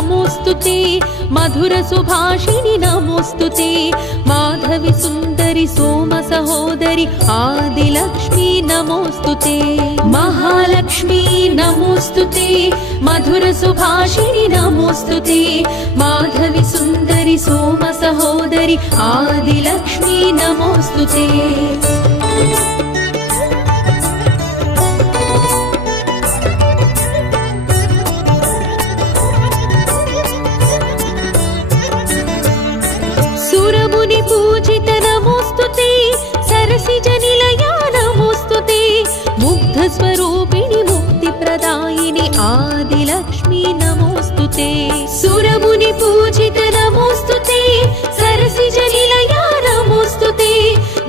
नमोस्तुते मधुर सुभाषिणि नमोस्तुते माधवी सुंदरी सोम सहोदरी आदिलक्ष्मी नमोस्तुते महालक्ष्मी नमोस्तुते मधुर सुभाषिणि नमोस्तुते माधवी सुंदरी सोम सहोदरी आदिलक्ष्मी नमोस्तुते सुरमुनि पूजित नमोस्तुते सरसिज निलया नमोस्तुते मुग्ध स्वरूपिणि मुक्ति प्रदायिनि आदिलक्ष्मी नमोस्तुते सुरमुनि पूजित नमोस्तुते सरसिज निलया नमोस्तुते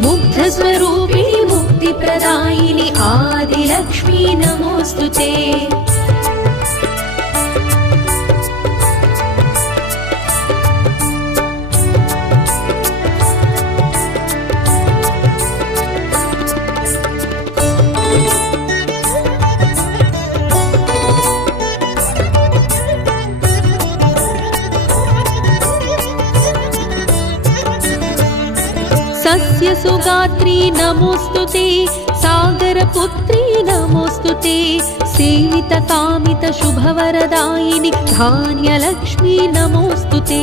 मुग्ध स्वरूपिणि मुक्ति प्रदायिनि आदिलक्ष्मी नमोस्तुते सस्य सुगात्री नमोस्तुते सागरपुत्री नमोस्तुते सेवित कामित शुभवरदायिनि धान्यलक्ष्मी नमोस्तुते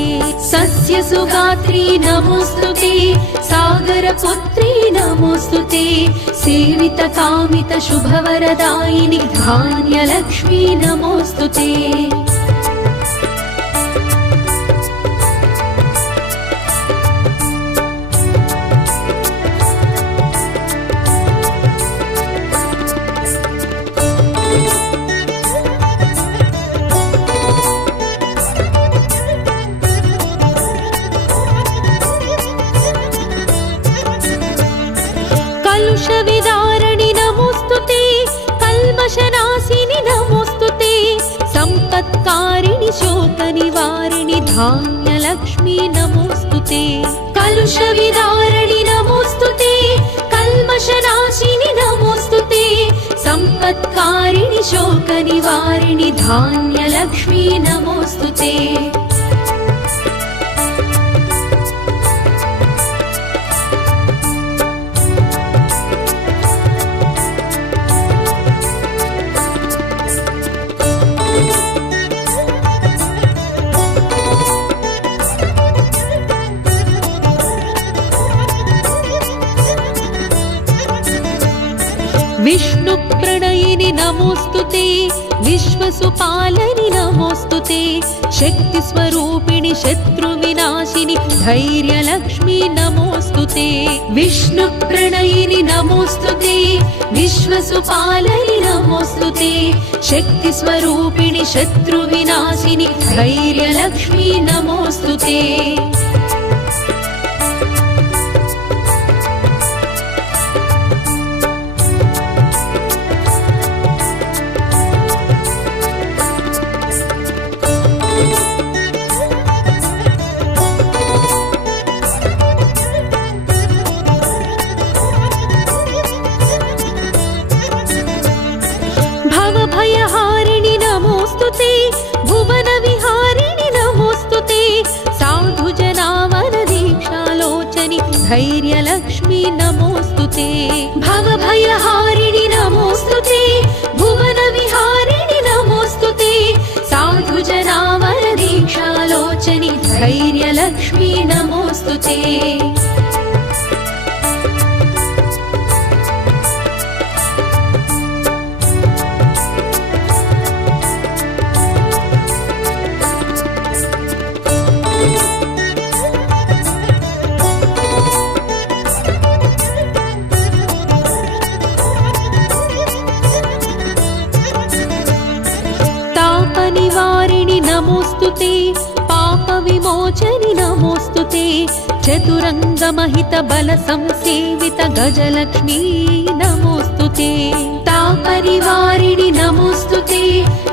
सस्य सुगात्री नमोस्तुते सागरपुत्री नमोस्तुते सेवित कामित शुभवरदायिनि धान्यलक्ष्मी नमोस्तुते कलुषविदारिणि नमोस्तुते कल्मषनाशिनि नमोस्तुते संपत्कारिणि शोकनिवारिणि धान्यलक्ष्मी नमोस्तुते कलुषविदारिणि नमोस्तुते कल्मषनाशिनि नमोस्तुते संपत्कारिणि शोकनिवारिणि धान्यलक्ष्मी नमोस्तुते विष्णुप्रणयिनि नमोस्तुते विश्वसुपालनि नमोस्तुते शक्तिस्वरूपिणि शत्रुविनाशिनि धैर्यलक्ष्मी नमोस्तुते विष्णुप्रणयिनि नमोस्तुते विश्वसुपालनि नमोस्तुते शक्तिस्वरूपिणि शत्रुविनाशिनि धैर्यलक्ष्मी नमोस्तुते भयहारिणि नमोस्तुते भुवनविहारिणि नमोस्तुते साधुजनावनदीक्षालोचनि धैर्यलक्ष्मी नमोस्तुते भवभयहारिणि नमोस्तुते भुवनविहारिणि नमोस्तुते साधुजनावनदीक्षालोचनि धैर्यलक्ष्मी नमोस्तुते निवारिणि नमोस्तुते पापविमोचनि नमोस्तुते चतुरंगमहित बल संसेवित गजलक्ष्मी नमोस्तुते तापनिवारिणि नमोस्तुते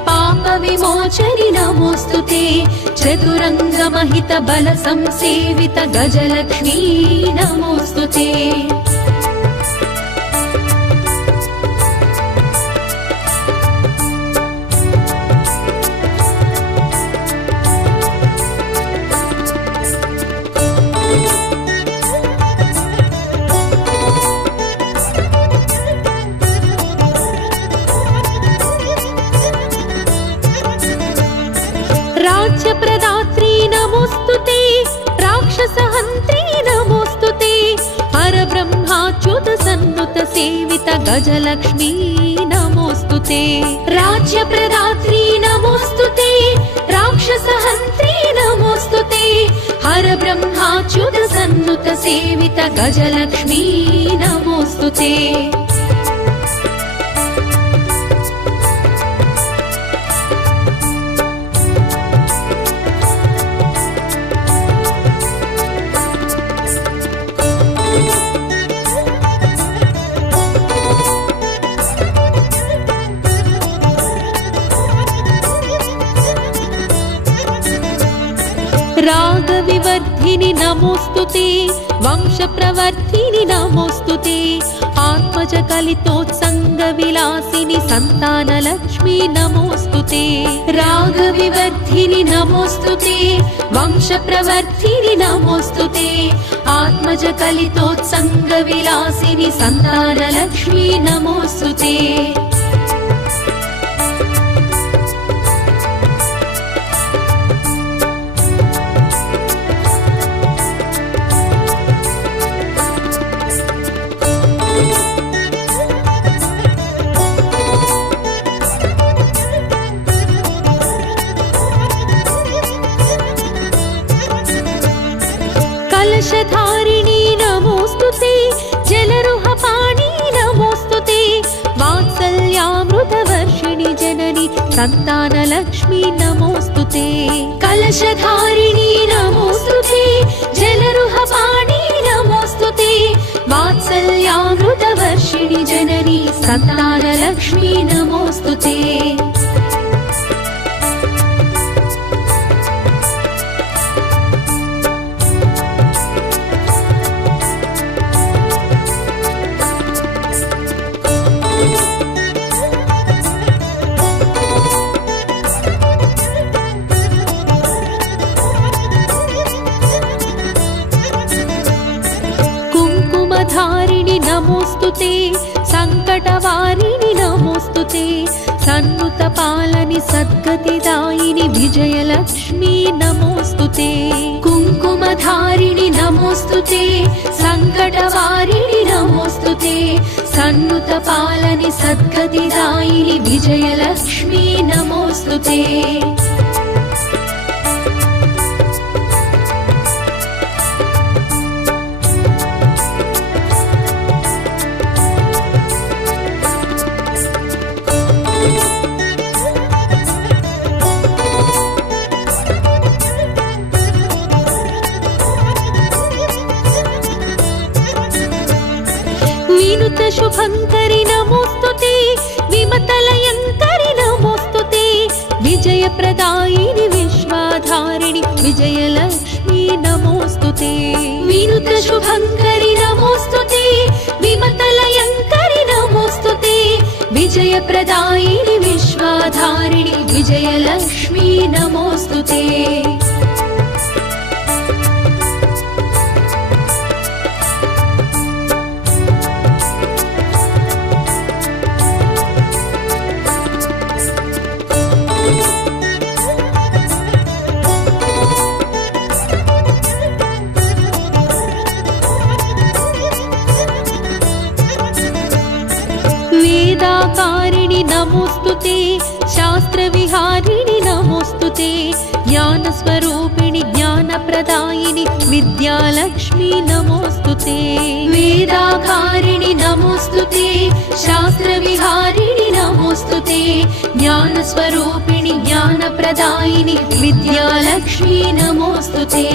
पापविमोचनि नमोस्तुते चतुरंगमहित बल संसेवित गजलक्ष्मी नमोस्तुते सेवित गजलक्ष्मी नमोस्तुते राज्यप्रदात्री नमोस्तुते राक्षसहन्त्री नमोस्तुते हर ब्रह्माच्युत सन्नुत सेवित गजलक्ष्मी नमोस्तुते रागविवर्धिनि नमोस्तुते वंशप्रवर्धिनि नमोस्तुते आत्मजकलितोत्सङ्गविलासिनि सन्तानलक्ष्मी नमोस्तुते रागविवर्धिनि नमोस्तुते वंशप्रवर्धिनि नमोस्तुते आत्मजकलितोत्सङ्गविलासिनि सन्तानलक्ष्मी नमोस्तुते कलशधारिणी नमोस्तुते जलरुहपाणी नमोस्तुते वात्सल्यामृतवर्षिणि जननी सन्तानलक्ष्मी नमोस्तुते कलशधारिणी नमोस्तुते जलरुहपाणी नमोस्तुते वात्सल्यामृतवर्षिणि जननी सन्तानलक्ष्मी नमोस्तुते धारिणि नमोस्तुते संकटवारिणि नमोस्तुते सन्नुतपालनि सद्गतिदायिनि विजयलक्ष्मी नमोस्तुते कुङ्कुमधारिणि नमोस्तुते संकटवारिणि नमोस्तुते सन्नुतपालनि सद्गतिदायिनि विजयलक्ष्मी नमोस्तुते विनुत शुभंकरि नमोस्तुते विमतलयंकरि नमोस्तुते विजयप्रदायिनि विश्वाधारिणि विजयलक्ष्मी नमोस्तुते विनुत शुभंकरि नमोस्तुते विमतलयंकरि नमोस्तुते विजयप्रदायिनि विश्वाधारिणि विजयलक्ष्मी नमोस्तुते वेदाकारिणि नमोस्तुते शास्त्रविहारिणि नमोस्तुते ज्ञानस्वरूपिणि ज्ञानप्रदायिनि विद्यालक्ष्मी नमोस्तुते वेदाकारिणि नमोस्तुते शास्त्रविहारिणि नमोस्तुते ज्ञानस्वरूपिणि ज्ञानप्रदायिनि विद्यालक्ष्मी नमोस्तुते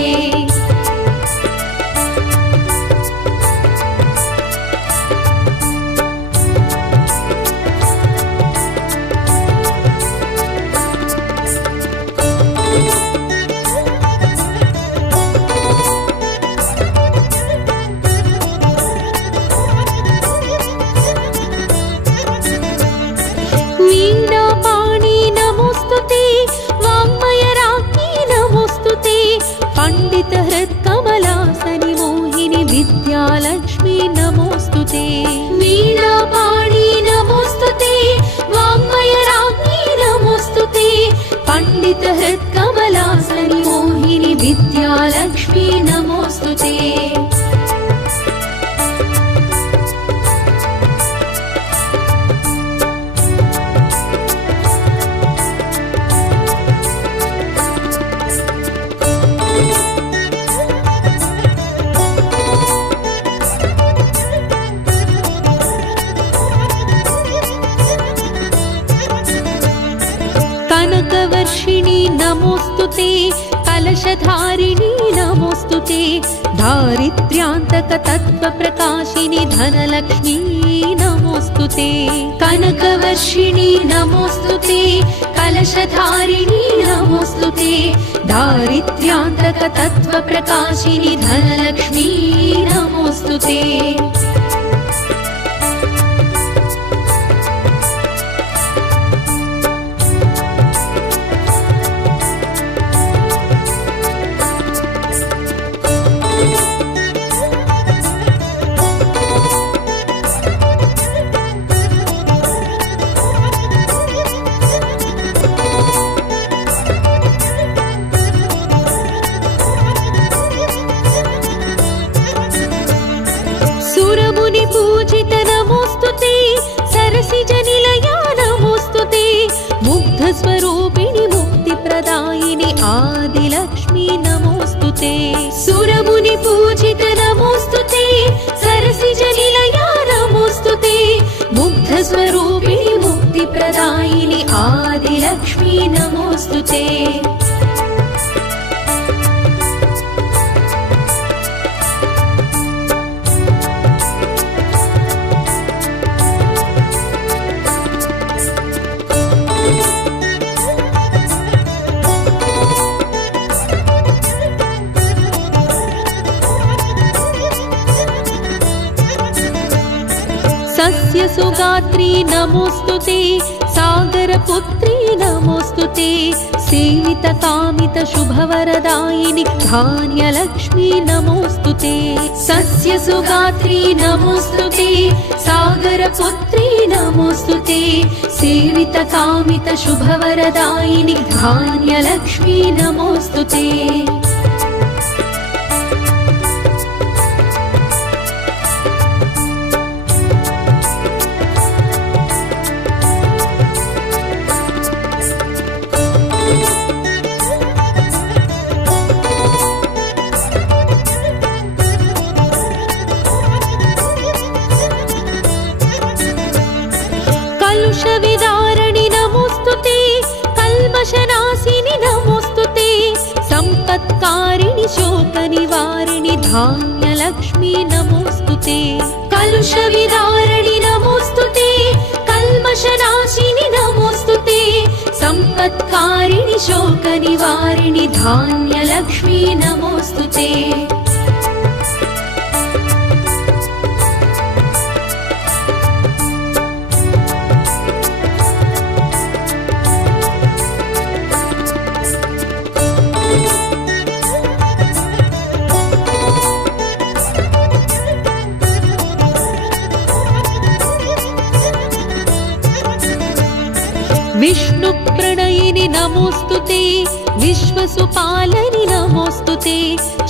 वीणापाणि नमोस्तुते वाङ्मयराज्ञी नमोस्तुते पंडितहृत्कमलासनि मोहिनि विद्यालक्ष्मी नमोस्तुते वीणापाणि नमोस्तुते वाङ्मयराज्ञी नमोस्तुते पंडितहृत्कमलासनि मोहिनि विद्यालक्ष्मी नमोस्तुते ते कलशधारिणी नमोऽस्तु ते दारिद्र्यान्तक तत्त्वप्रकाशिनि धनलक्ष्मी नमोऽस्तु ते कनकवर्षिणि नमोऽस्तु ते कलशधारिणी नमोऽस्तु ते दारिद्र्यान्तक तत्त्वप्रकाशिनि धनलक्ष्मी नमोऽस्तु ते पूजित नमोऽस्तु ते सरसिजनिलया नमोऽस्तु ते मुग्धस्वरूपिणि मुक्तिप्रदायिनि आदिलक्ष्मी नमोऽस्तु ते सुरमुनि पूजित नमोऽस्तु ते सरसिजनिलया नमोऽस्तु ते मुग्धस्वरूपिणि मुक्तिप्रदायिनि आदिलक्ष्मी नमोऽस्तु ते सस्यसुगात्री नमोऽस्तु ते सागरपुत्री नमोऽस्तु ते सेवितकामितशुभवरदायिनि धान्यलक्ष्मी नमोऽस्तु ते सस्यसुगात्री नमोऽस्तु ते सागरपुत्री नमोऽस्तु ते सेवितकामितशुभवरदायिनि धान्यलक्ष्मी नमोऽस्तु ते कलुषविदारिणि नमोऽस्तु ते कल्मषनाशिनि नमोऽस्तु ते सम्पत्कारिणि शोकनिवारिणि धान्यलक्ष्मी नमोऽस्तु ते कलुषविदारिणि नमोऽस्तु ते कल्मषनाशिनि नमोऽस्तु ते सम्पत्कारिणि शोकनिवारिणि धान्यलक्ष्मी नमोऽस्तु ते विष्णुप्रणयिनि नमोऽस्तु ते विश्वसुपालनि नमोऽस्तु ते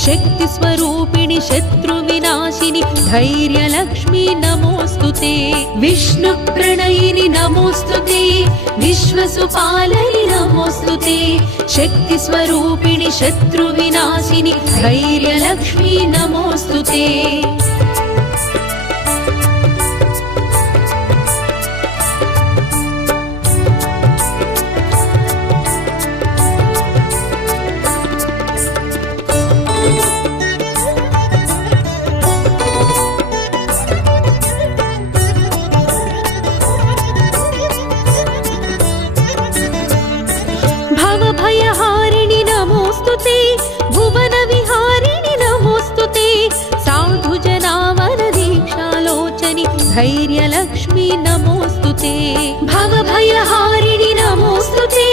शक्तिस्वरूपिणि शत्रुविनाशिनि धैर्यलक्ष्मी नमोऽस्तु ते विष्णुप्रणयिनि नमोऽस्तु ते विश्वसुपालनि नमोऽस्तु ते शक्तिस्वरूपिणि शत्रुविनाशिनि धैर्यलक्ष्मी नमोऽस्तु ते भयहारिणि नमोऽस्तु ते भुवनविहारिणि नमोऽस्तु ते साधुजनावनदीक्षालोचनि धैर्यलक्ष्मी नमोऽस्तु ते भवभयहारिणि नमोऽस्तु ते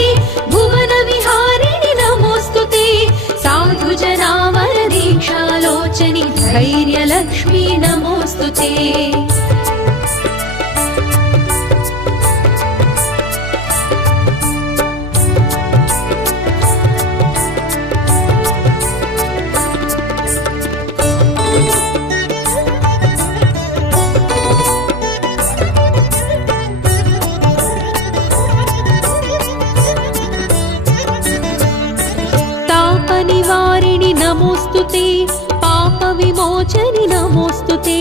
भुवनविहारिणि नमोऽस्तु ते साधुजनावनदीक्षालोचनि धैर्यलक्ष्मी नमोऽस्तु ते निवारिणि नमोऽस्तु ते पापविमोचनि नमोऽस्तु ते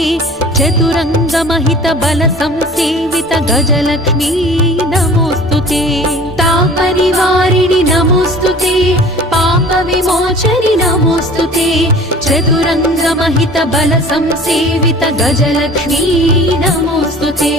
चतुरङ्गमहितबलसंसेवित गजलक्ष्मी नमोऽस्तु ते तापनिवारिणि नमोऽस्तु ते पापविमोचनि नमोऽस्तुते चतुरङ्गमहित बलसंसेवित गजलक्ष्मी नमोऽस्तुते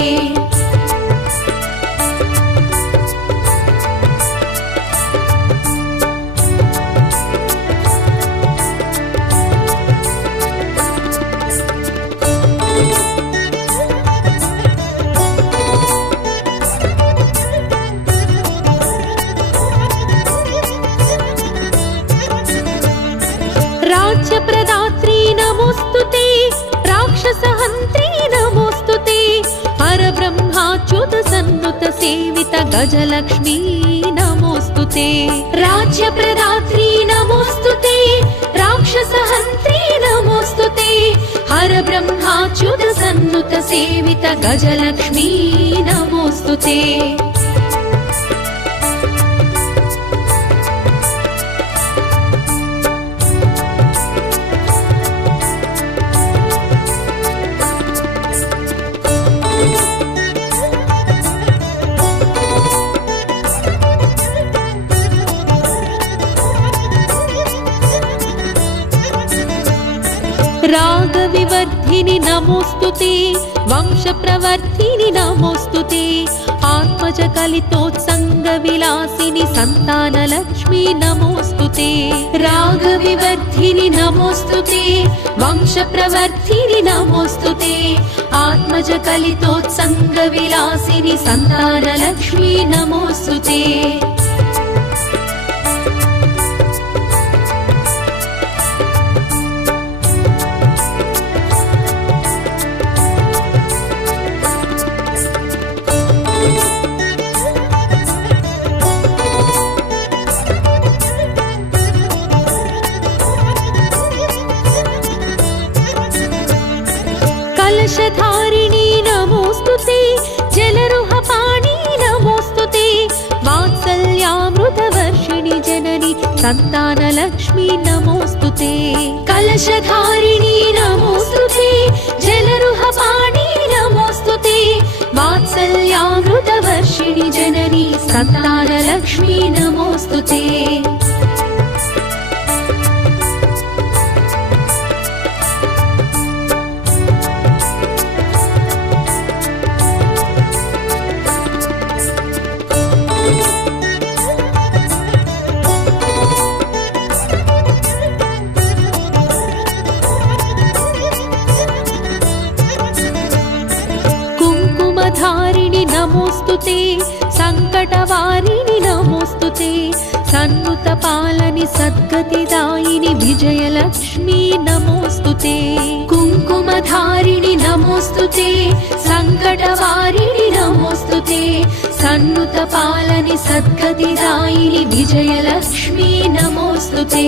राज्यप्रदात्री नमोऽस्तुते राक्षसहन्त्री नमोऽस्तुते हरब्रह्माच्युत सन्नुत सेवित गजलक्ष्मी नमोऽस्तुते राज्यप्रदात्री नमोऽस्तुते राक्षसहन्त्री नमोऽस्तुते हरब्रह्माच्युत सन्नुत सेवित गजलक्ष्मी नमोऽस्तुते रागविवर्धिनि नमोऽस्तुते वंशप्रवर्धिनि नमोऽस्तुते आत्मजकलितोत्सङ्गविलासिनि सन्तानलक्ष्मी नमोऽस्तुते रागविवर्धिनि नमोऽस्तुते वंशप्रवर्धिनि नमोऽस्तुते आत्मजकलितोत्सङ्गविलासिनि सन्तानलक्ष्मी नमोऽस्तुते कलशधारिणी नमोऽस्तुते जलरुहपाणी नमोऽस्तुते वात्सल्यामृतवर्षिणि जननी सन्तानलक्ष्मी नमोऽस्तुते कलशधारिणी नमोऽस्तुते जलरुहपाणी नमोऽस्तुते वात्सल्यामृतवर्षिणि जननी सन्तानलक्ष्मी नमोऽस्तुते धारिणि नमोऽस्तुते सङ्कटवारिणि नमोऽस्तुते सन्नुतपालनि सद्गतिदायिनि विजयलक्ष्मी नमोऽस्तुते कुङ्कुमधारिणि नमोऽस्तुते सङ्कटवारिणि नमोऽस्तुते सन्नुतपालनि सद्गतिदायिनि विजयलक्ष्मी नमोऽस्तुते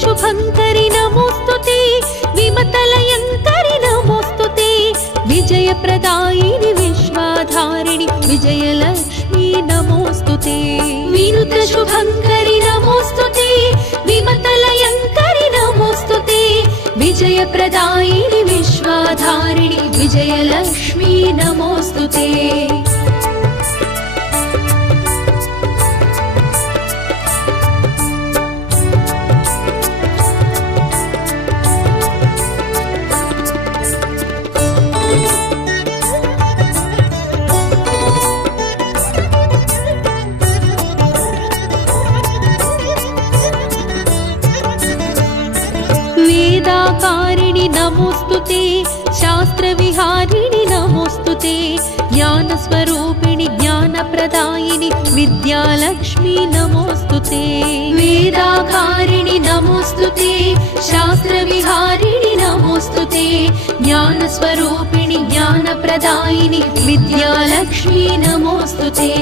शुभङ्करि नमोऽस्तुते विमतलयङ्करि नमोऽस्तुते विजयप्रदायिनि विश्वाधारिणि विजयलक्ष्मी नमोऽस्तुते विनुतशुभङ्करि नमोऽस्तुते विमतलयङ्करि नमोऽस्तुते विजयप्रदायिनि विश्वाधारिणि विजयलक्ष्मी नमोऽस्तुते वेदाकारिणि नमोऽस्तुते शास्त्रविहारिणि नमोऽस्तुते ज्ञानस्वरूपिणि ज्ञानप्रदायिनि विद्यालक्ष्मी नमोऽस्तुते वेदाकारिणि नमोऽस्तुते शास्त्रविहारिणि नमोऽस्तुते ज्ञानस्वरूपिणि ज्ञानप्रदायिनि विद्यालक्ष्मी नमोऽस्तुते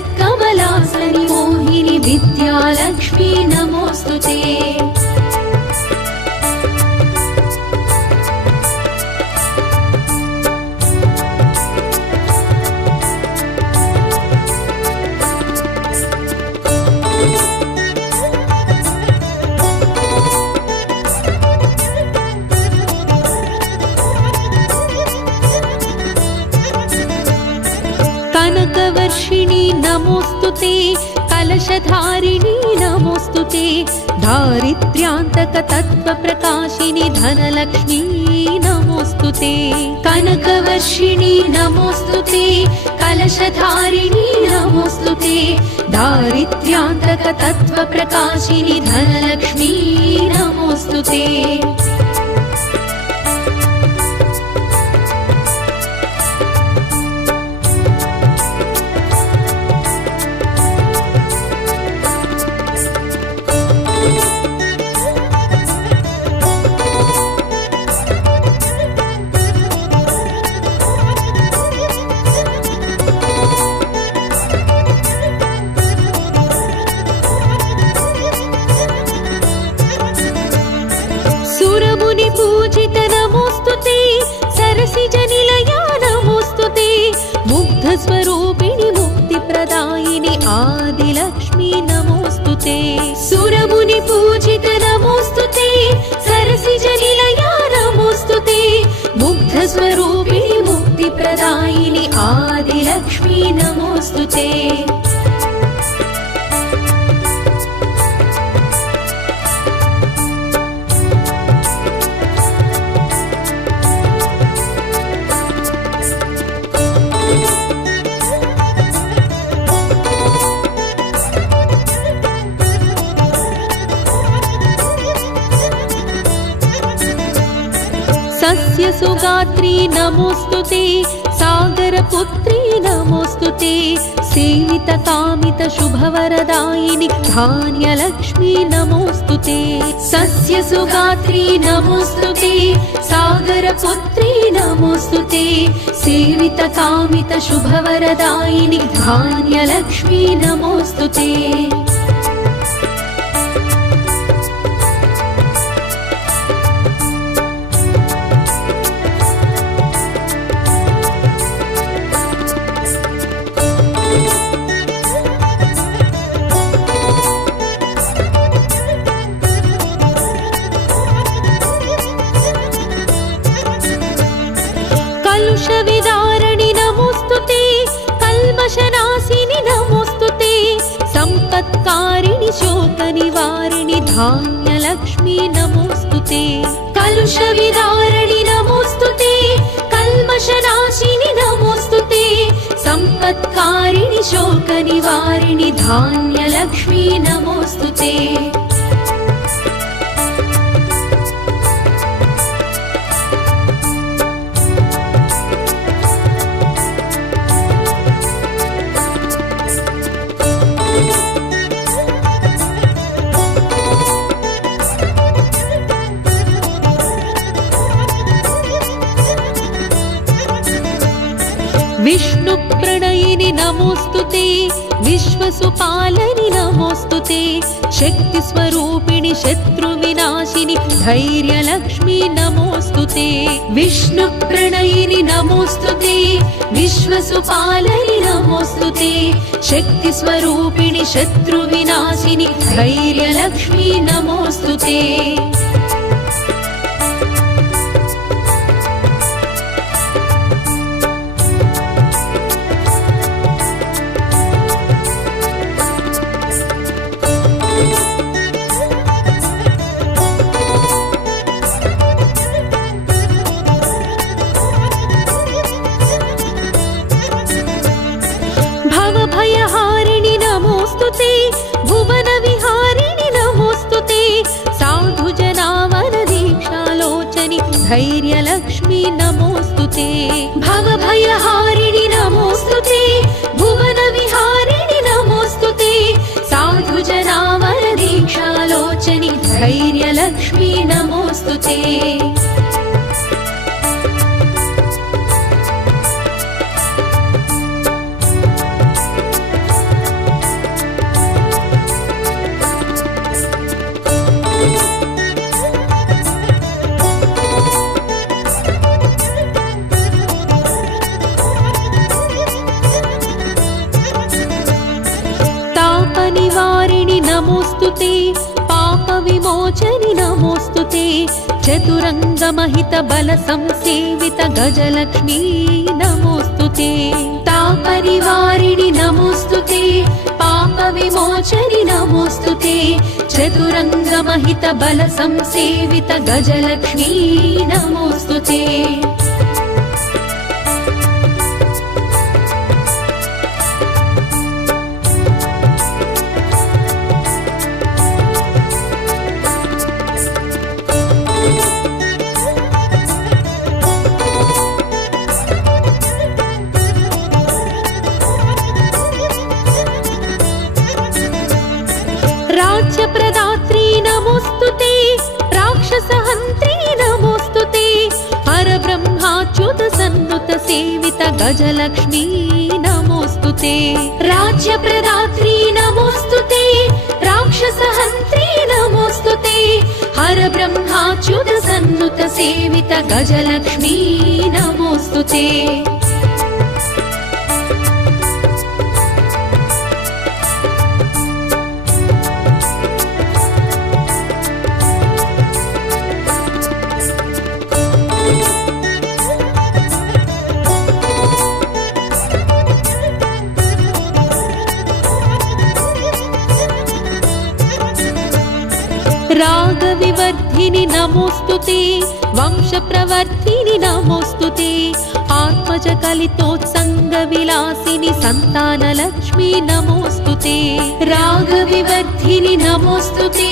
सन्ततकमलासनि मोहिनि विद्यालक्ष्मी नमोऽस्तुते। कनकवर्षिणि नमोऽस्तुते। कलशधारिणि नमोऽस्तुते। दारिद्र्यान्तकतत्त्वप्रकाशिनि धनलक्ष्मी नमोऽस्तुते। कनकवर्षिणि नमोऽस्तुते। कलशधारिणि नमोऽस्तुते। दारिद्र्यान्तकतत्त्वप्रकाशिनि धनलक्ष्मी नमोऽस्तुते। पूजित नमोऽस्तुते। सरसिजनिलया नमोऽस्तुते। मुग्धस्वरूपिणि मुक्तिप्रदायिनि आदिलक्ष्मी नमोऽस्तुते। सुरमुनि पूजित नमोऽस्तुते। सरसिजनिलया नमोऽस्तुते। मुग्धस्वरूपिणि मुक्तिप्रदायिनि आदिलक्ष्मी नमोऽस्तुते। सस्यसुगात्री नमोऽस्तुते। सागरपुत्री नमोऽस्तुते। सेवितकामितशुभवरदायिनि धान्यलक्ष्मी नमोऽस्तुते। सस्यसुगात्री नमोऽस्तुते। सागरपुत्री नमोऽस्तुते। सेवितकामितशुभवरदायिनि धान्यलक्ष्मी नमोऽस्तुते। कलुषविदारणि नमोऽस्तुते। कल्मषनाशिनि नमोऽस्तुते। सम्पत्कारिणि शोकनिवारिणि धान्यलक्ष्मी नमोऽस्तुते। कलुषविदारणि नमोऽस्तुते। कल्मषनाशिनि नमोऽस्तुते। सम्पत्कारिणि शोकनिवारिणि धान्यलक्ष्मी नमोऽस्तुते। विष्णुप्रणयिनि नमोऽस्तुते। विश्वसुपालनि नमोऽस्तुते। शक्तिस्वरूपिणि शत्रुविनाशिनि धैर्यलक्ष्मी नमोऽस्तुते। विष्णुप्रणयिनि नमोऽस्तुते। विश्वसुपालनि नमोऽस्तुते। शक्तिस्वरूपिणि शत्रुविनाशिनि धैर्यलक्ष्मी नमोऽस्तुते। भवभयहारिणि नमोऽस्तुते। भुवनविहारिणि नमोऽस्तुते। साधुजनाव नमोऽस्तुते पापविमोचनि नमोऽस्तुते चतुरङ्गमहितबलसंसेवित गजलक्ष्मी नमोऽस्तुते तापरिवारिणि नमोऽस्तुते पापविमोचनि नमोऽस्तुते चतुरङ्गमहितबलसंसेवित गजलक्ष्मी नमोऽस्तुते राज्यप्रदात्री नमोऽस्तुते राक्षसहन्त्री नमोऽस्तुते हरब्रह्माच्युतसन्नुतसेवित गजलक्ष्मी नमोऽस्तुते राज्यप्रदात्री नमोऽस्तुते राक्षसहन्त्री नमोऽस्तुते हरब्रह्माच्युतसन्नुतसेवित गजलक्ष्मी नमोऽस्तुते रागविवर्धिनि नमोऽस्तुते वंशप्रवर्धिनि नमोऽस्तुते आत्मजकलितोत्सङ्गविलासिनि सन्तानलक्ष्मी नमोऽस्तुते रागविवर्धिनि नमोऽस्तुते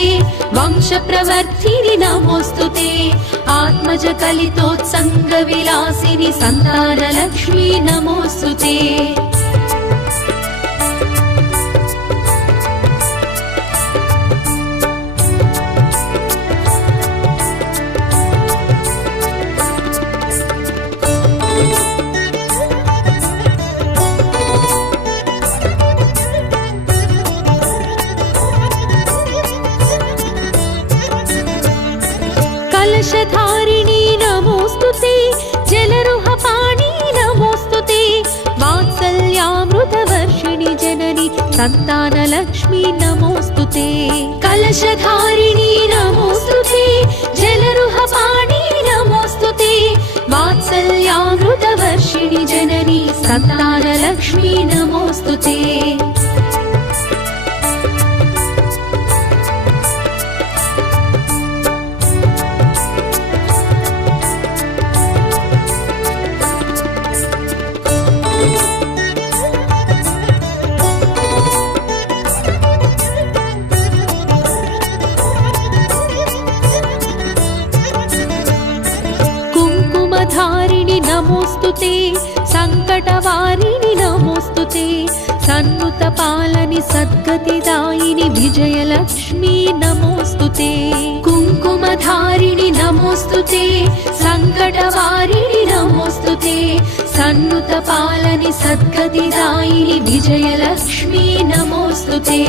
वंशप्रवर्धिनि नमोऽस्तुते आत्मजकलितोत्सङ्गविलासिनि सन्तानलक्ष्मी नमोऽस्तुते कलशधारिणी नमोऽस्तुते जलरुहपाणी नमोऽस्तुते वात्सल्यामृतवर्षिणि जननि सन्तानलक्ष्मी नमोऽस्तुते कलशधारिणी नमोऽस्तुते जलरुहपाणी नमोऽस्तुते वात्सल्यामृतवर्षिणि जननि सन्तानलक्ष्मी नमोऽस्तुते धारिणि नमोऽस्तुते सङ्कटवारिणि नमोऽस्तुते सन्नुतपालनि सद्गतिदायिनि विजयलक्ष्मी नमोऽस्तुते कुङ्कुमधारिणि नमोऽस्तुते सङ्कटवारिणि नमोऽस्तुते सन्नुतपालनि सद्गतिदायिनि विजयलक्ष्मी नमोऽस्तुते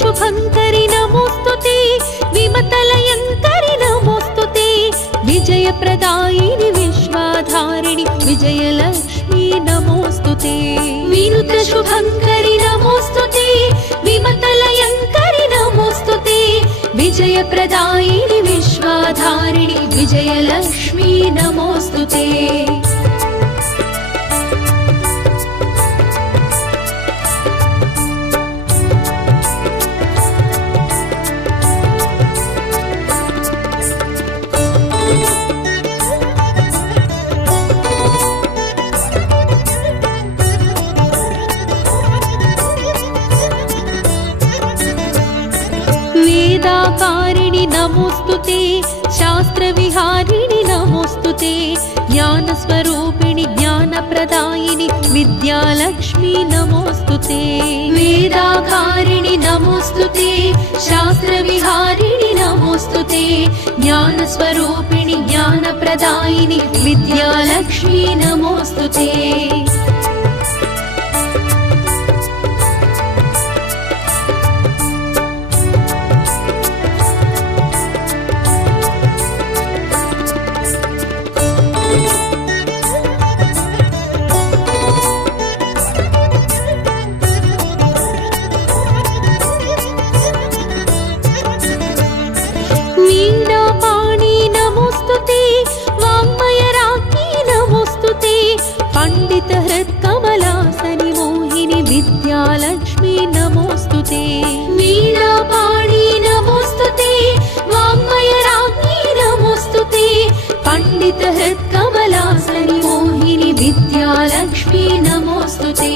शुभङ्करि नमोऽस्तुते विमतलयङ्करि नमोऽस्तुते विजयप्रदायिनि विश्वाधारिणि विजयलक्ष्मी नमोऽस्तुते विनुतशुभङ्करि नमोऽस्तुते विमतलयङ्करि नमोऽस्तुते विजयप्रदायिनि विश्वाधारिणि विजयलक्ष्मी नमोऽस्तुते वेदाकारिणि नमोऽस्तुते शास्त्रविहारिणि नमोऽस्तुते ज्ञानस्वरूपिणि ज्ञानप्रदायिनि विद्यालक्ष्मी नमोऽस्तुते वेदाकारिणि नमोऽस्तुते शास्त्रविहारिणि नमोऽस्तुते ज्ञानस्वरूपिणि ज्ञान प्रदायिनि विद्यालक्ष्मी नमोऽस्तुते। वीणापाणि नमोऽस्तुते, वाङ्मयराज्ञी नमोऽस्तुते, पण्डितहृत्कमलासनि मोहिनि विद्यालक्ष्मी नमोऽस्तुते। वीणापाणि नमोऽस्तुते, वाङ्मयराज्ञी नमोऽस्तुते, पण्डितहृत्कमलासनि मोहिनि विद्यालक्ष्मी नमोऽस्तुते।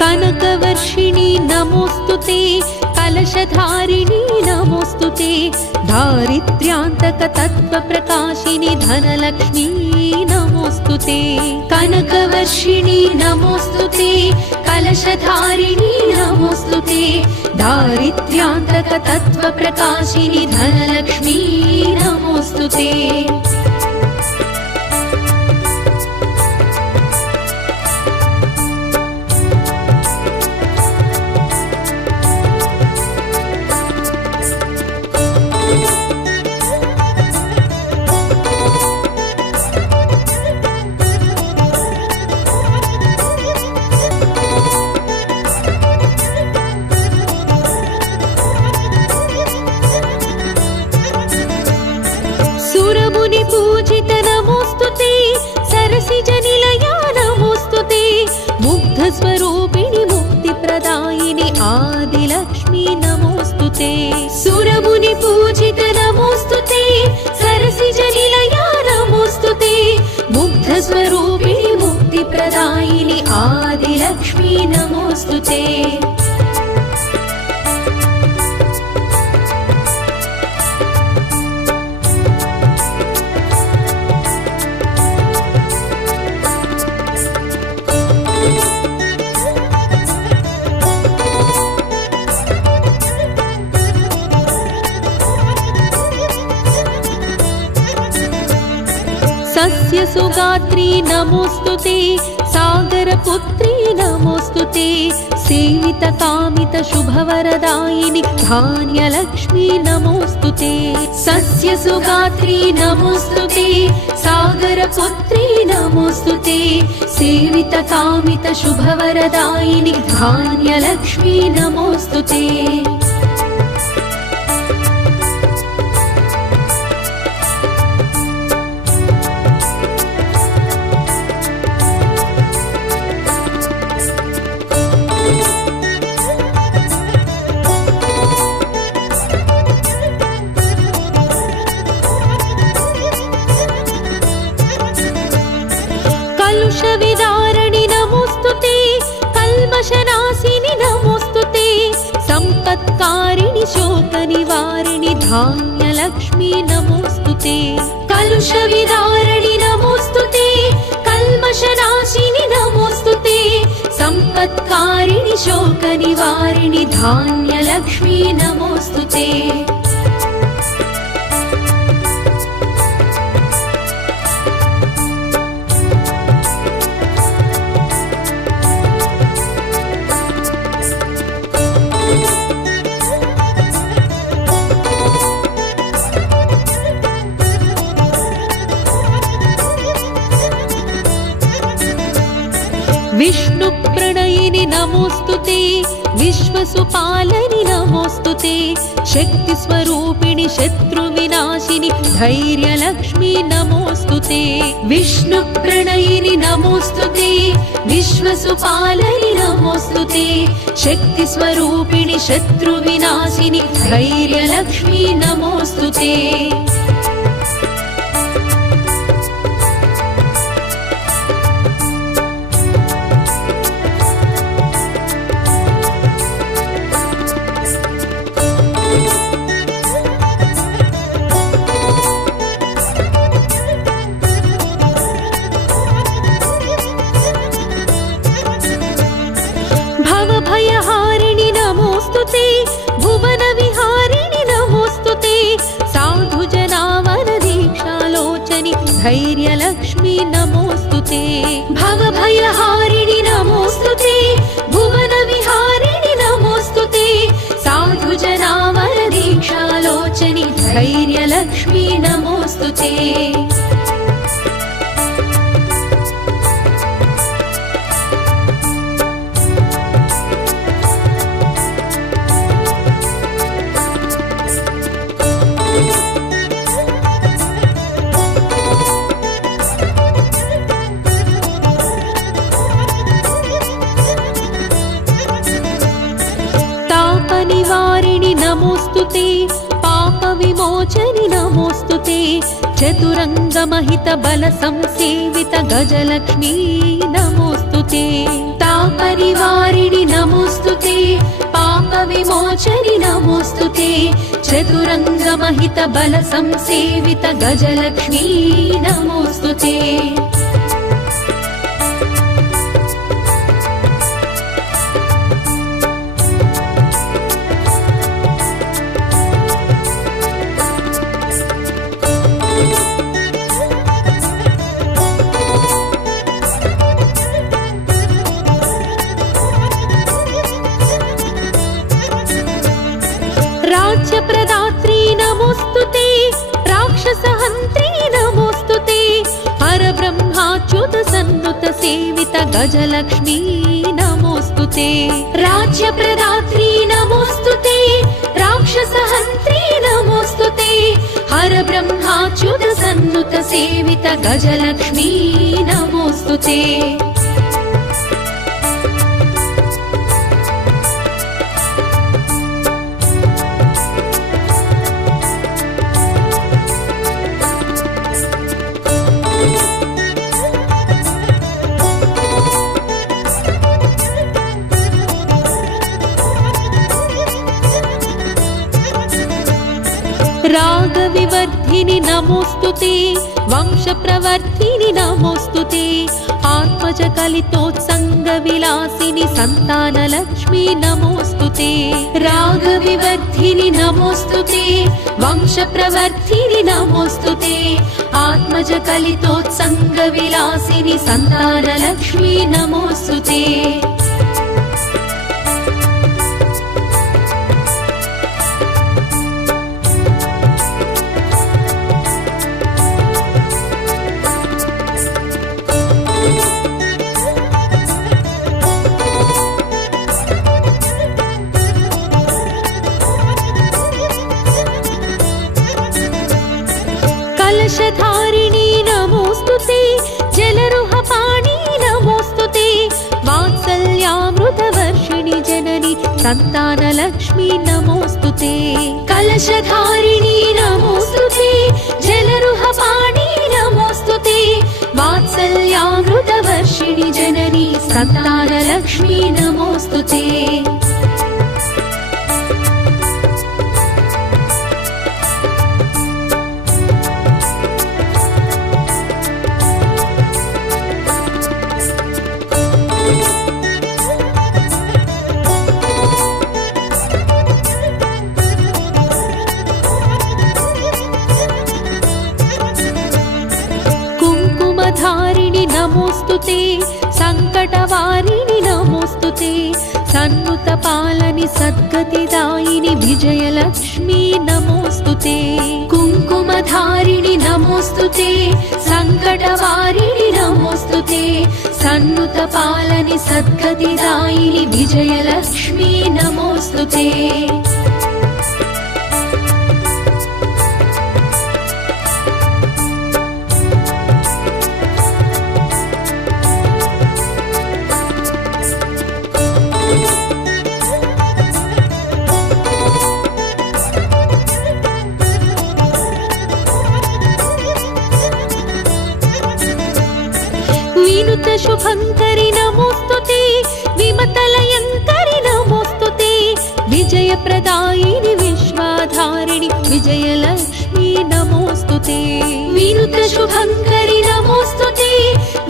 कनकवर्षिणि नमोऽस्तुते, कलशधारिणि नमोऽस्तुते, दारिद्र्यान्तकतत्त्वप्रकाशिनि धनलक्ष्मी नमोऽस्तुते। कनकवर्षिणि नमोऽस्तुते, कलशधारिणि नमोऽस्तुते, दारिद्र्यान्तकतत्त्वप्रकाशिनि धनलक्ष्मी नमोऽस्तुते। सुरमुनि पूजित नमोऽस्तुते, सरसिजनिलया नमोऽस्तुते, मुग्धस्वरूपिणि मुक्तिप्रदायिनि आदिलक्ष्मी नमोऽस्तुते। सुरमुनि पूजित नमोऽस्तुते, सरसिजनिलया नमोऽस्तुते, मुग्धस्वरूपिणि मुक्तिप्रदायिनि आदिलक्ष्मी नमोऽस्तुते। सस्यसुगात्री नमोऽस्तुते, सागरपुत्री नमोऽस्तुते, सेवितकामितशुभवरदायिनि धान्यलक्ष्मी नमोऽस्तुते। सस्यसुगात्री नमोऽस्तुते, सागरपुत्री नमोऽस्तुते, सेवितकामितशुभवरदायिनि धान्यलक्ष्मी नमोऽस्तुते। कलुषविदारणि नमोऽस्तुते, कल्मषनाशिनि नमोऽस्तुते, सम्पत्कारिणि शोकनिवारिणि धान्यलक्ष्मी नमोऽस्तुते। कलुषविदारणि नमोऽस्तुते, कल्मषनाशिनि नमोऽस्तुते, सम्पत्कारिणि शोकनिवारिणि धान्यलक्ष्मी नमोऽस्तुते। विष्णुप्रणयिनि नमोऽस्तुते, विश्वसुपालनि नमोऽस्तुते, शक्तिस्वरूपिणि शत्रुविनाशिनि धैर्यलक्ष्मी नमोऽस्तुते। विष्णुप्रणयिनि नमोऽस्तुते, विश्वसुपालनि नमोऽस्तुते, शक्तिस्वरूपिणि शत्रुविनाशिनि धैर्यलक्ष्मी नमोऽस्तुते। धैर्यलक्ष्मी नमोऽस्तुते भवभयहारिणि नमोऽस्तुते भुवनविहारिणि नमोऽस्तुते साधुजनावरदीक्षालोचनि धैर्यलक्ष्मी नमोऽस्तुते तापनिवारिणि नमोऽस्तुते पापविमोचनि नमोऽस्तुते चतुरङ्गमहितबलसंसेवित गजलक्ष्मी नमोऽस्तुते तापनिवारिणि नमोऽस्तुते पापविमोचनि नमोऽस्तुते चतुरङ्गमहितबलसंसेवित गजलक्ष्मी नमोऽस्तुते राज्यप्रदात्री नमोऽस्तुते राक्षसहन्त्री नमोऽस्तुते हरब्रह्माच्युतसन्नुत सेवित गजलक्ष्मी नमोऽस्तुते राज्यप्रदात्री नमोऽस्तुते राक्षसहन्त्री नमोऽस्तुते हरब्रह्माच्युतसन्नुत सेवित गजलक्ष्मी नमोऽस्तुते रागविवर्धिनि नमोऽस्तुते वंशप्रवर्धिनि नमोऽस्तुते आत्मजकलितोत्सङ्गविलासिनि सन्तानलक्ष्मी नमोऽस्तुते रागविवर्धिनि नमोऽस्तुते वंशप्रवर्धिनि नमोऽस्तुते आत्मजकलितोत्सङ्गविलासिनि सन्तानलक्ष्मी नमोऽस्तुते कलशधारिणी नमोऽस्तुते जलरुहपाणि नमोऽस्तुते वात्सल्यामृतवर्षिणि जननि सन्तानलक्ष्मी नमोऽस्तुते कलशधारिणी नमोऽस्तुते जलरुहपाणि नमोऽस्तुते वात्सल्यामृतवर्षिणि जननि सन्तानलक्ष्मी नमोऽस्तुते धारिणि नमोऽस्तुते सङ्कटवारिणि नमोऽस्तुते सन्नुतपालनि सद्गतिदायिनि विजयलक्ष्मी नमोऽस्तुते कुङ्कुमधारिणि नमोऽस्तुते सङ्कटवारिणि नमोऽस्तुते सन्नुतपालनि सद्गतिदायिनि विजयलक्ष्मी नमोऽस्तुते शुभङ्करि नमोऽस्तुते विमतलयङ्करि नमोऽस्तुते विजयप्रदायिनि विश्वाधारिणि विजयलक्ष्मी नमोऽस्तुते विनुतशुभङ्करि नमोऽस्तुते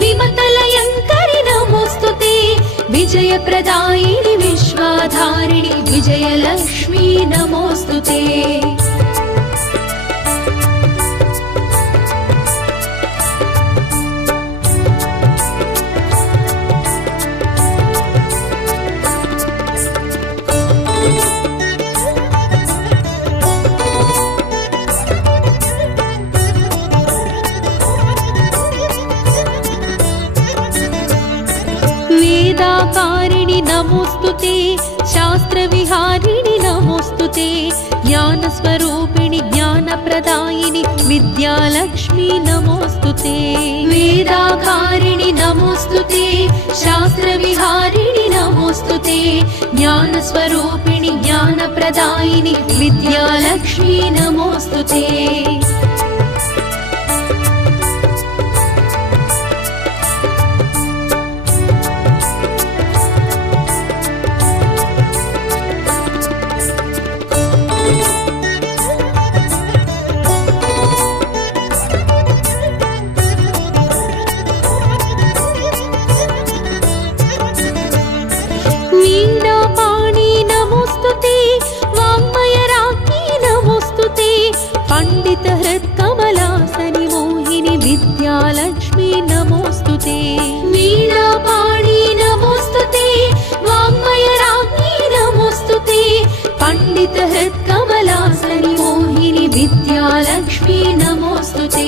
विमतलयङ्करि नमोऽस्तुते विजयप्रदायिनि विश्वाधारिणि विजयलक्ष्मी नमोऽस्तुते ते ज्ञानस्वरूपिणि ज्ञानप्रदायिनि विद्यालक्ष्मी नमोऽस्तु ते वेदाकारिणि नमोऽस्तु ते शास्त्रविहारिणि नमोऽस्तु ते ज्ञानस्वरूपिणि ज्ञानप्रदायिनि विद्यालक्ष्मी नमोऽस्तु ते विद्यालक्ष्मी नमोऽस्तु ते वीणापाणि नमोऽस्तु ते वाङ्मयराज्ञी नमोऽस्तु ते पण्डितहृत्कमलासनि मोहिनि विद्यालक्ष्मी नमोऽस्तु ते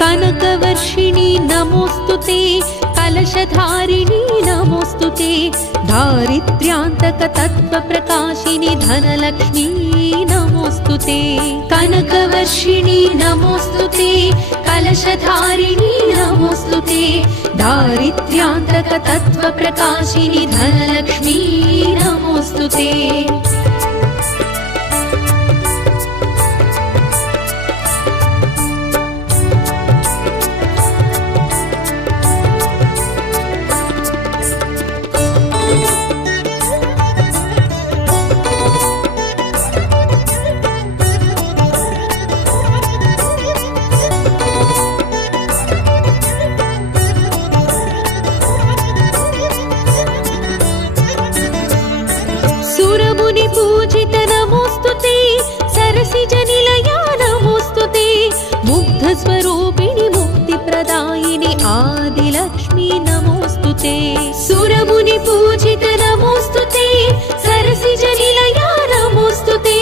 कनकवर्षिणि नमोऽस्तु ते कलशधारिणि नमोऽस्तु ते दारिद्र्यान्तकतत्त्वप्रकाशिनि धनलक्ष्मी नमोऽस्तु ते कनकवर्षिणि नमोऽस्तु ते कलशधारिणि नमोऽस्तु ते दारिद्र्यान्तकतत्त्वप्रकाशिनि धनलक्ष्मी नमोऽस्तु ते पूजित नमोऽस्तु ते सरसिजनिलया नमोऽस्तु ते मुग्धस्वरूपिणि मुक्तिप्रदायिनि आदिलक्ष्मी नमोऽस्तु ते सुरमुनि पूजित नमोऽस्तु ते सरसिजनिलया नमोऽस्तु ते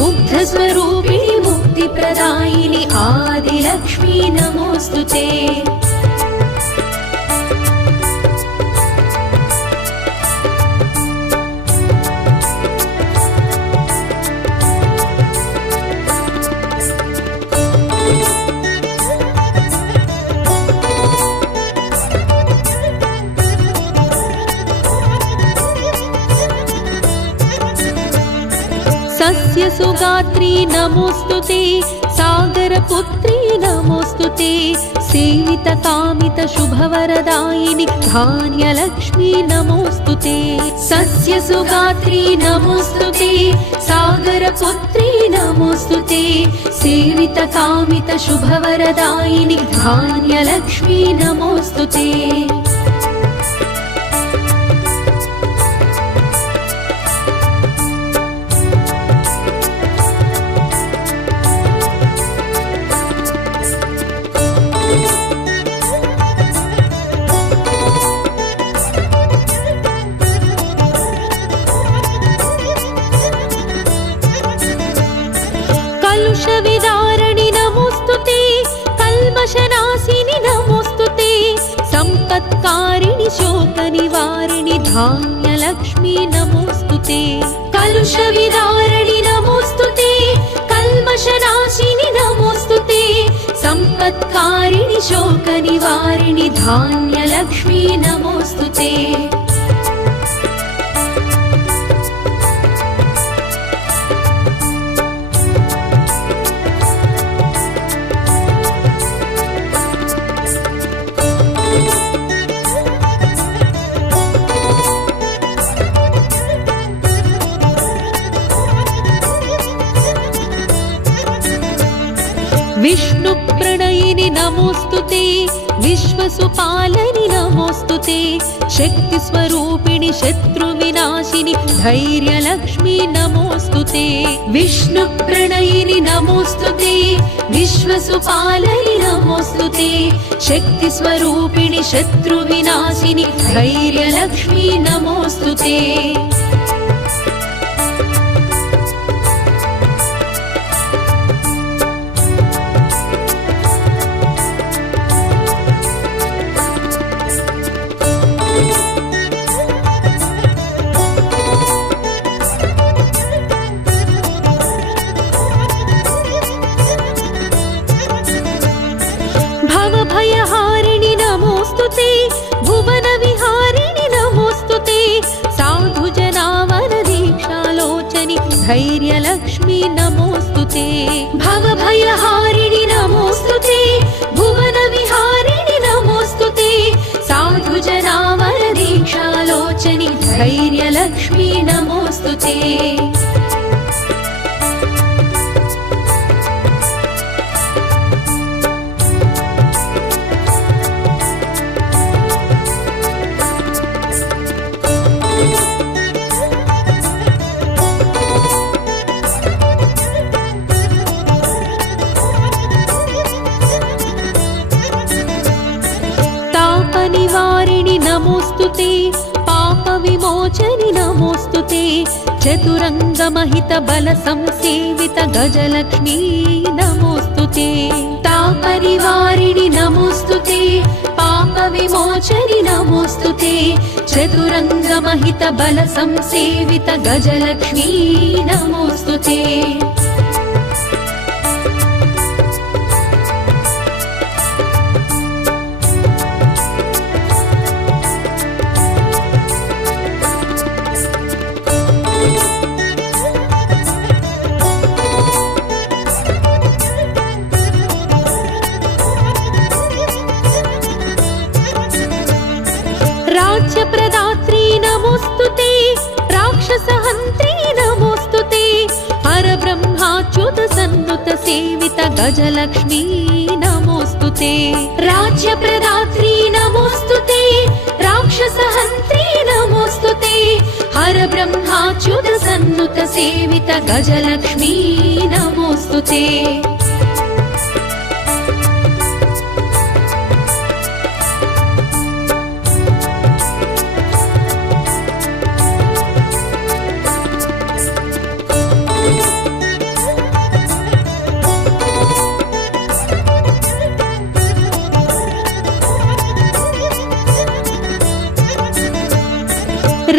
मुग्धस्वरूपिणि मुक्तिप्रदायिनि आदिलक्ष्मी नमोऽस्तु ते सस्यसुगात्री नमोऽस्तु ते सागरपुत्री नमोऽस्तु ते सेवितकामितशुभवरदायिनि धान्यलक्ष्मी नमोऽस्तु ते सस्यसुगात्री नमोऽस्तु ते सागरपुत्री नमोऽस्तु ते सेवितकामितशुभवरदायिनि धान्यलक्ष्मी नमोऽस्तु ते कलुषविदारणि नमोऽस्तु ते कल्मषनाशिनि नमोऽस्तु ते सम्पत्कारिणि शोकनिवारिणि धान्यलक्ष्मी नमोऽस्तु ते कलुषविदारणि नमोऽस्तु ते कल्मषनाशिनि नमोऽस्तु ते सम्पत्कारिणि शोकनिवारिणि धान्यलक्ष्मी नमोऽस्तु ते विष्णुप्रणयिनि नमोऽस्तु ते विश्वसुपालनि नमोऽस्तु ते शक्तिस्वरूपिणि शत्रुविनाशिनि धैर्यलक्ष्मी नमोऽस्तु ते विष्णुप्रणयिनि नमोऽस्तु ते विश्वसुपालनि नमोऽस्तु नमोऽस्तुते शक्तिस्वरूपिणि शत्रुविनाशिनि धैर्यलक्ष्मी नमोऽस्तुते भयहारिणि नमोऽस्तुते भुवनविहारिणि नमोऽस्तुते साधुजनावरदीक्षालोचनि धैर्यलक्ष्मी नमोऽस्तुते भवभयहारिणि नमोऽस्तुते भुवनविहारिणि नमोऽस्तुते साधुजनावरदीक्षालोचनि धैर्यलक्ष्मी नमोऽस्तुते निवारिणि नमोऽस्तुते पापविमोचनि नमोऽस्तुते चतुरङ्गमहितबलसंसेवित गजलक्ष्मी नमोऽस्तुते तापनिवारिणि नमोऽस्तुते पापविमोचनि नमोऽस्तुते चतुरङ्गमहितबलसंसेवित गजलक्ष्मी नमोऽस्तुते राज्यप्रदात्री नमोऽस्तुते राक्षसहन्त्री नमोऽस्तुते हरब्रह्माच्युतसन्नुत सेवित गजलक्ष्मी नमोऽस्तुते राज्यप्रदात्री नमोऽस्तुते राक्षसहन्त्री नमोऽस्तुते हरब्रह्माच्युतसन्नुत सेवित गजलक्ष्मी नमोऽस्तुते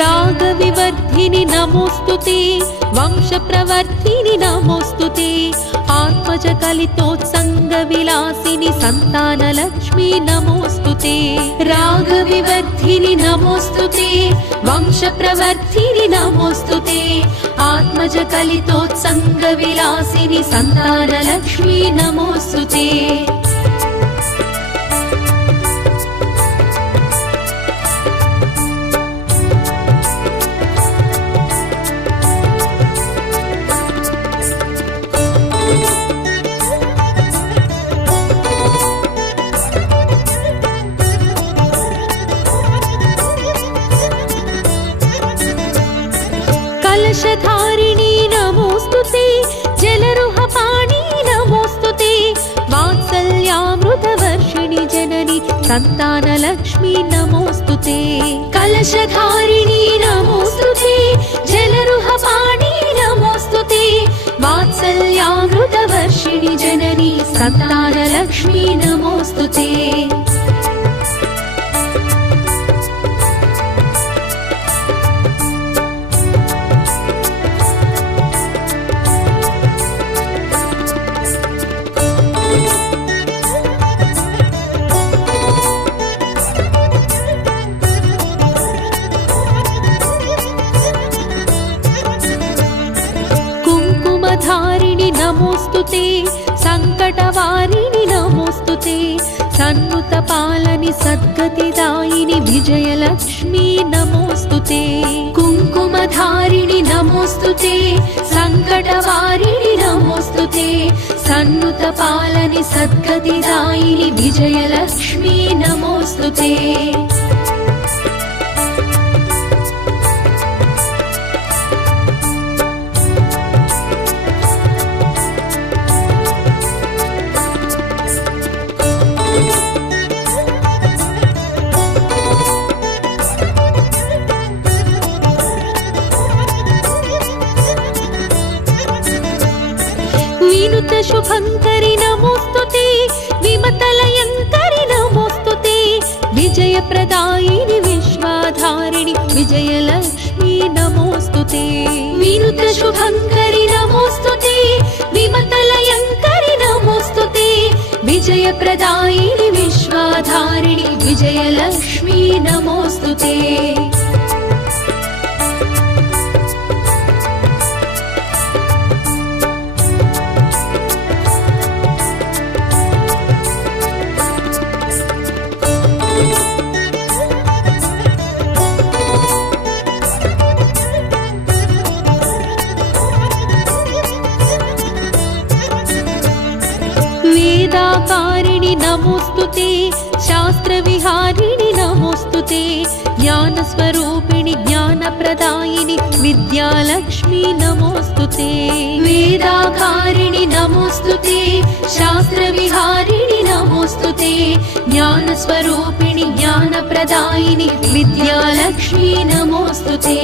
रागविवर्धिनि नमोऽस्तुते वंशप्रवर्धिनि नमोऽस्तुते आत्मजकलितोत्सङ्गविलासिनि सन्तानलक्ष्मी नमोऽस्तुते रागविवर्धिनि नमोऽस्तुते वंशप्रवर्धिनि नमोऽस्तुते आत्मजकलितोत्सङ्गविलासिनि सन्तानलक्ष्मी नमोऽस्तुते कलशधारिणी नमोऽस्तुते जलरुहपाणि नमोऽस्तुते वात्सल्यामृतवर्षिणि जननि सन्तानलक्ष्मी नमोऽस्तुते कलशधारिणी नमोऽस्तुते जलरुहपाणि नमोऽस्तुते वात्सल्यामृतवर्षिणि जननि सन्तानलक्ष्मी नमोऽस्तुते धारिणि नमोऽस्तुते सङ्कटवारिणि नमोऽस्तुते सन्नुतपालनि सद्गतिदायिनि विजयलक्ष्मी नमोऽस्तुते कुङ्कुमधारिणि नमोऽस्तुते सङ्कटवारिणि नमोऽस्तुते सन्नुतपालनि सद्गतिदायिनि विजयलक्ष्मी नमोऽस्तुते विजयप्रदायिनि विश्वाधारिणि विजयलक्ष्मी नमोऽस्तुते। वेदाकारिणि नमोऽस्तुते, शास्त्रविहारिणि नमोऽस्तुते, ज्ञानस्वरूपिणि ज्ञानप्रदायिनि विद्यालक्ष्मी नमोऽस्तुते। वेदाकारिणि नमोऽस्तुते, शास्त्रविहारिणि नमोऽस्तुते, ज्ञानस्वरूपिणि ज्ञानप्रदायिनि विद्यालक्ष्मी नमोऽस्तुते।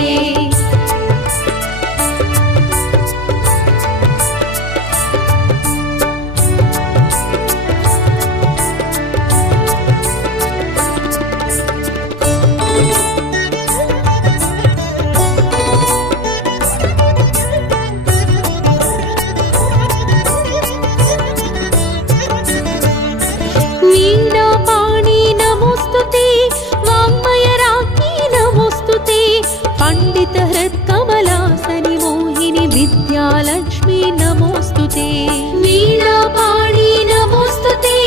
वीणापाणि नमोऽस्तुते, वाङ्मयराज्ञी नमोऽस्तुते, पण्डितहृत्कमलासनि मोहिनि विद्यालक्ष्मी नमोऽस्तुते। वीणापाणि नमोऽस्तुते,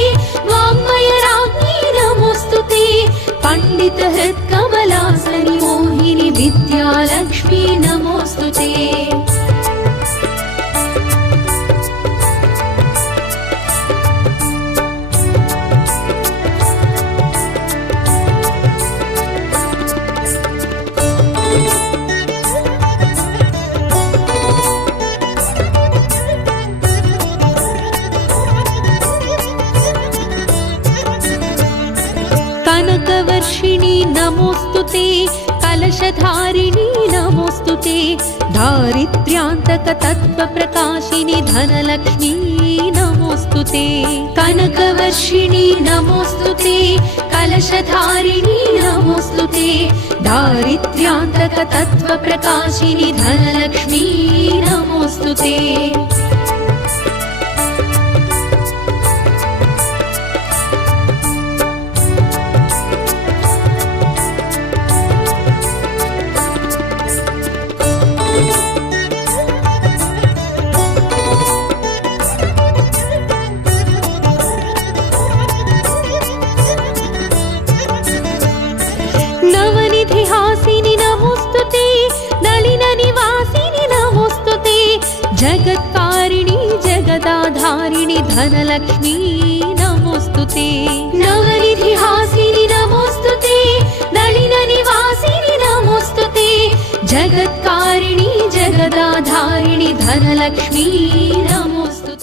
वाङ्मयराज्ञी नमोऽस्तुते, पण्डितहृत्कमलासनि मोहिनि विद्यालक्ष्मी नमोऽस्तुते। कनकवर्षिणि नमोऽस्तुते, कलशधारिणि नमोऽस्तुते, दारिद्र्यान्तकतत्त्वप्रकाशिनि धनलक्ष्मी नमोऽस्तुते। कनकवर्षिणि नमोऽस्तुते, कलशधारिणि नमोऽस्तुते, दारिद्र्यान्तकतत्त्वप्रकाशिनि धनलक्ष्मी नमोऽस्तुते। नवनिधिहासिनि नमोऽस्तुते, नलिननिवासिनि नमोऽस्तुते, जगत्कारिणि जगदाधारिणि धनलक्ष्मी नमोऽस्तुते। नवनिधिहासिनि नमोऽस्तुते, नलिननिवासिनि नमोऽस्तुते, जगत्कारिणि जगदाधारिणि धनलक्ष्मी नमोऽस्तुते।